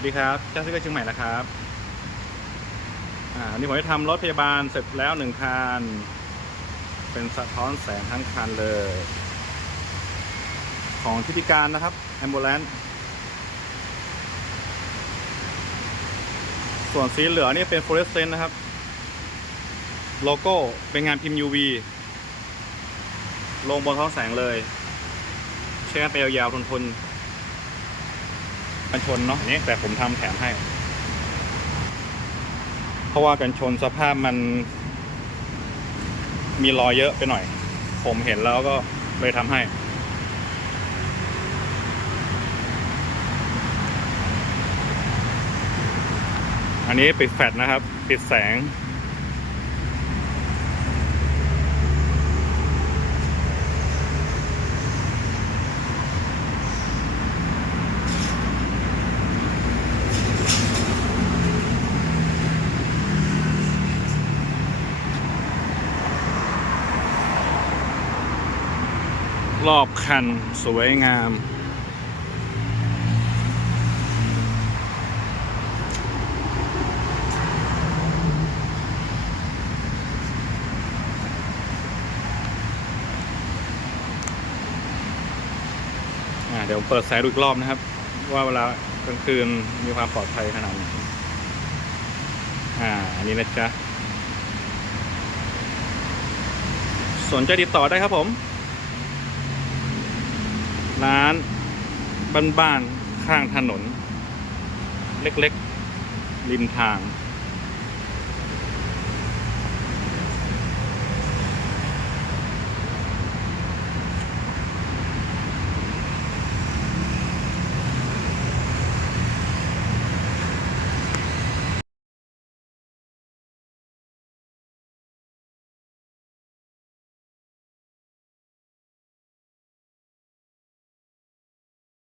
วัสดีครับจ้าซิ่งเชียงใหม่นะครับอ่าวันนี้ผมได้ทำรถพยาบาลเสร็จแล้วหนึ่งคัน เป็นสะท้อนแสงทั้งคันเลย ของทิติการนะครับแอมบูเลนส่วนสีเหลืองนี่เป็นฟลูออเรสเซนต์นะครับ โลโก้เป็นงานพิมพ์ UV ลงบนท้องแสงเลย ใช้งานไปยาวๆทนๆ กันชนเนาะนี่แต่ผมทำแถมให้ เพราะว่ากันชนสภาพมัน มีรอยเยอะไปหน่อย ผมเห็นแล้วก็เลยทำให้อันนี้ปิดแฟลชนะครับ ปิดแสง รอบคันสวยงาม เดี๋ยวเปิดแสงดูอีกรอบนะครับ ว่าเวลากลางคืนมีความปลอดภัยขนาดไหนอ่า อันนี้นะจ๊ะ สนใจติดต่อได้ครับผม ร้านบ้านๆข้างถนน เล็กๆ ริมทาง